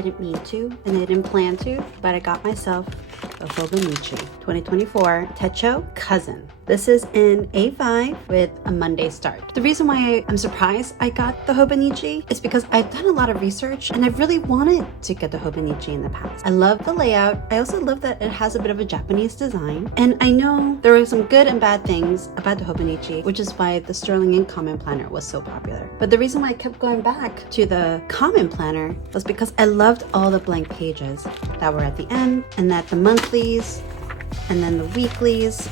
didn't mean to and I didn't plan to, but I got myself a Hobonichi 2024 Techo Cousin. This is in A5 with a Monday start. The reason why I'm surprised I got the Hobonichi is because I've done a lot of research and I've really wanted to get the Hobonichi in the past. I love the layout. I also love that it has a bit of a Japanese design. And I know there are some good and bad things about the Hobonichi, which is why the Sterling and Common Planner was so popular. But the reason why I kept going back to the Common Planner was because I loved all the blank pages that were at the end, and that the monthlies and then the weeklies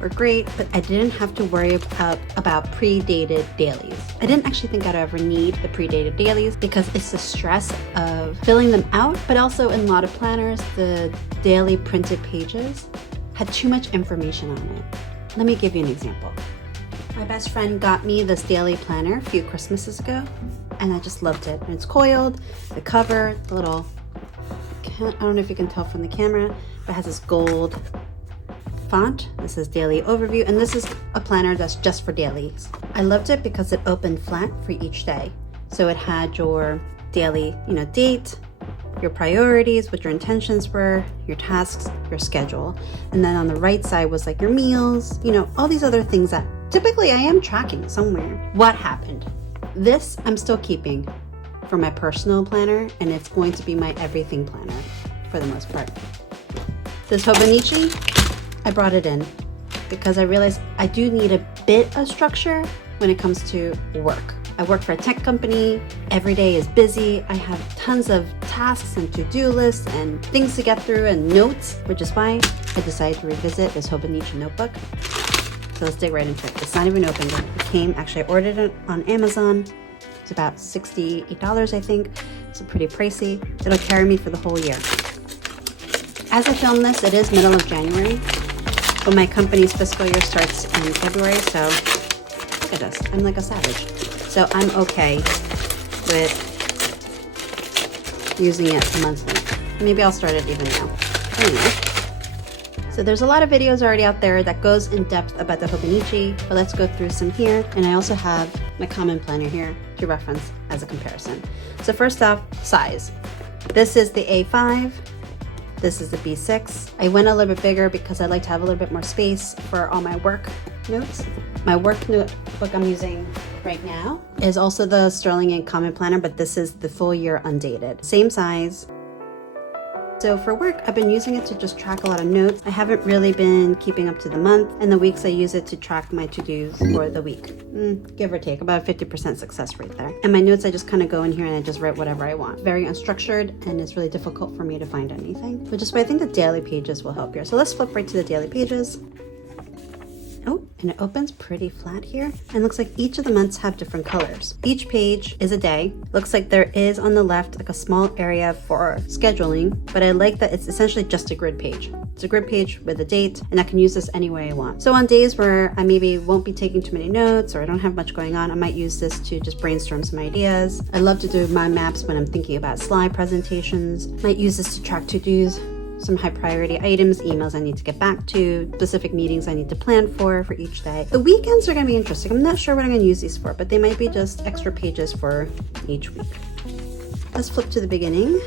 were great, but I didn't have to worry about pre-dated dailies. I didn't actually think I'd ever need the pre-dated dailies because it's the stress of filling them out, but also in a lot of planners, the daily printed pages had too much information on it. Let me give you an example. My best friend got me this daily planner a few Christmases ago, and I just loved it. And it's coiled, the cover, the little, I don't know if you can tell from the camera, but it has this gold font. This is daily overview, and this is a planner that's just for dailies. I loved it because it opened flat for each day. So it had your daily, date, your priorities, what your intentions were, your tasks, your schedule. And then on the right side was like your meals, all these other things that typically I am tracking somewhere. What happened? This I'm still keeping for my personal planner, and it's going to be my everything planner for the most part. This Hobonichi, I brought it in because I realized I do need a bit of structure when it comes to work. I work for a tech company. Every day is busy. I have tons of tasks and to-do lists and things to get through and notes, which is why I decided to revisit this Hobonichi notebook. So let's dig right into it. It's not even open yet. I ordered it on Amazon. It's about $68, I think. So pretty pricey. It'll carry me for the whole year. As I film this, it is middle of January, but my company's fiscal year starts in February, so look at this. I'm like a savage. So I'm okay with using it monthly. Maybe I'll start it even now. Anyway. So there's a lot of videos already out there that goes in depth about the Hobonichi, but let's go through some here. And I also have my Common Planner here to reference as a comparison. So first off, size. This is the A5. This is the B6. I went a little bit bigger because I like to have a little bit more space for all my work notes. My work notebook I'm using right now is also the Sterling and Common Planner, but this is the full year undated. Same size. So for work, I've been using it to just track a lot of notes. I haven't really been keeping up to the month, and the weeks I use it to track my to-dos for the week. Give or take, about a 50% success rate there. And my notes, I just kind of go in here and I just write whatever I want. Very unstructured, and it's really difficult for me to find anything. Which is why I think the daily pages will help here. So let's flip right to the daily pages. Oh, and it opens pretty flat here. And looks like each of the months have different colors. Each page is a day. Looks like there is on the left like a small area for scheduling, but I like that it's essentially just a grid page. It's a grid page with a date, and I can use this any way I want. So on days where I maybe won't be taking too many notes or I don't have much going on, I might use this to just brainstorm some ideas. I love to do mind maps when I'm thinking about slide presentations. Might use this to track to-dos, some high priority items, emails I need to get back to, specific meetings I need to plan for each day. The weekends are gonna be interesting. I'm not sure what I'm gonna use these for, but they might be just extra pages for each week. Let's flip to the beginning.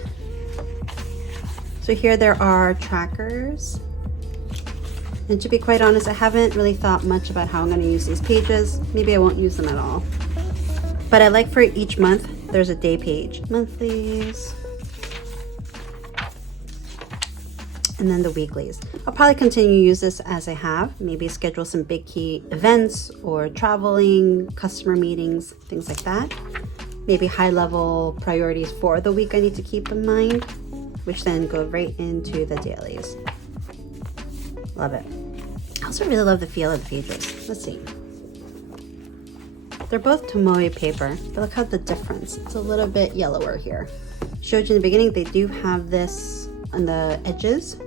So here there are trackers. And to be quite honest, I haven't really thought much about how I'm gonna use these pages. Maybe I won't use them at all. But I like for each month, there's a day page. Monthlies. And then the weeklies. I'll probably continue to use this as I have, maybe schedule some big key events or traveling, customer meetings, things like that. Maybe high level priorities for the week I need to keep in mind, which then go right into the dailies. Love it. I also really love the feel of the pages. Let's see. They're both Tomoe paper, but look how the difference. It's a little bit yellower here. Showed you in the beginning, they do have this on the edges,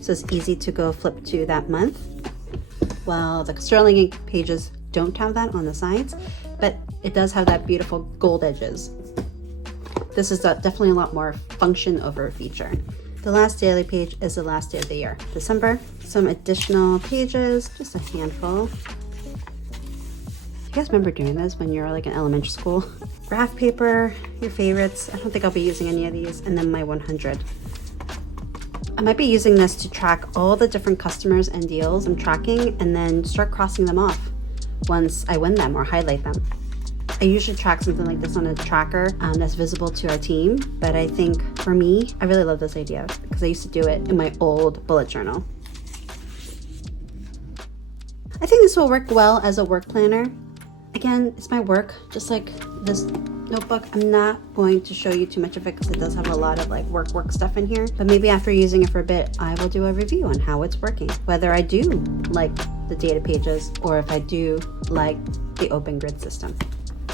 so it's easy to go flip to that month, while the Sterling ink pages don't have that on the sides, but it does have that beautiful gold edges. This is definitely a lot more function over a feature. The last daily page is the last day of the year, December. Some additional pages, just a handful. guys remember doing this when you're like in elementary school? Graph paper, your favorites. I don't think I'll be using any of these. And then my 100. I might be using this to track all the different customers and deals I'm tracking and then start crossing them off once I win them or highlight them. I usually track something like this on a tracker that's visible to our team, but I think for me, I really love this idea because I used to do it in my old bullet journal. I think this will work well as a work planner. Again, it's my work, just like this notebook. I'm not going to show you too much of it because it does have a lot of like work stuff in here, but maybe after using it for a bit, I will do a review on how it's working, whether I do like the data pages or if I do like the open grid system.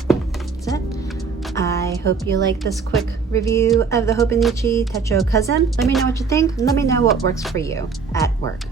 That's it. I hope you like this quick review of the Hobonichi Techo Cousin. Let me know what you think and let me know what works for you at work.